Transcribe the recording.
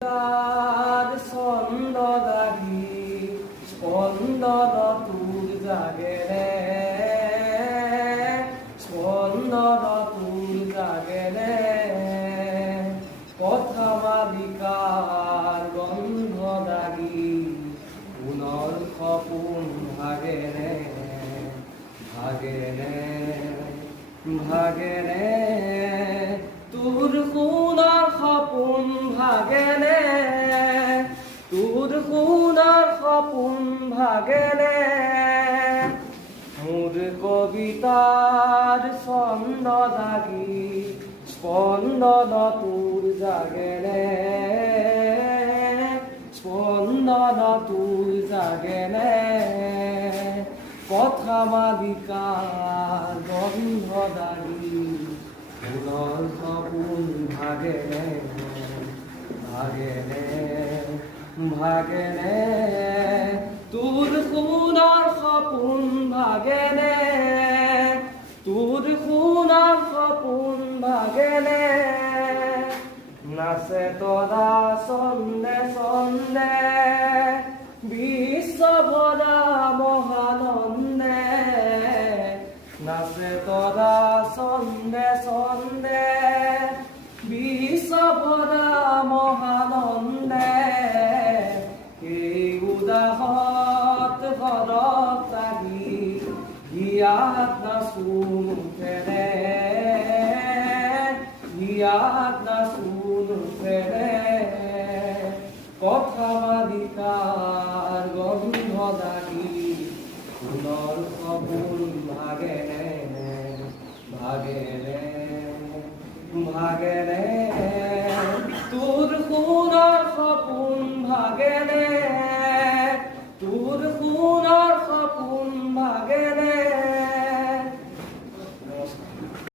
তার ছন্দ দাগি স্পন্দন তুর জাগে রে, স্পন্দন তুর জাগে রে, কথা মালিকার গন্ধ দাগি পুনর খপুন ভাগে রে, ভাগে রে, ভাগে রে, তোর খুনার খপুন ভাগে রে, তোর খুনার খপুন ভাগে রে, মোর কবিতার ছন্দ দাগি স্পন্দন তোর জাগে রে, স্পন্দন তোর জাগে রে, কথা মালিকার গন্ধ দাগি পুনর খপুন ভাগে রে, ভাগে রে, ভাগে রে, তোর খুনার খপুন ভাগে রে, তোর খুনার খপুন ভাগে রে, নাচে তোরা সন্দে সন্দে বিশ্ব ভরা মহানন্দে, নাচে তোরা সন্দে সন্দে বিশ্ব ভরা মহানন্দে, এই উদাহত ঘৰত লাগি ইয়াত নাচোন ফেৰে, ইয়াত নাচোন ফেৰে, কথা মালিকাৰ গন্ধ দাগি পুনৰ খপুন ভাগে ৰে, ভাগে ৰে, ভাগে ৰে, তোৰ খুনাৰ খপুন ভাগে ৰে, তোৰ খুনাৰ খপুন ভাগে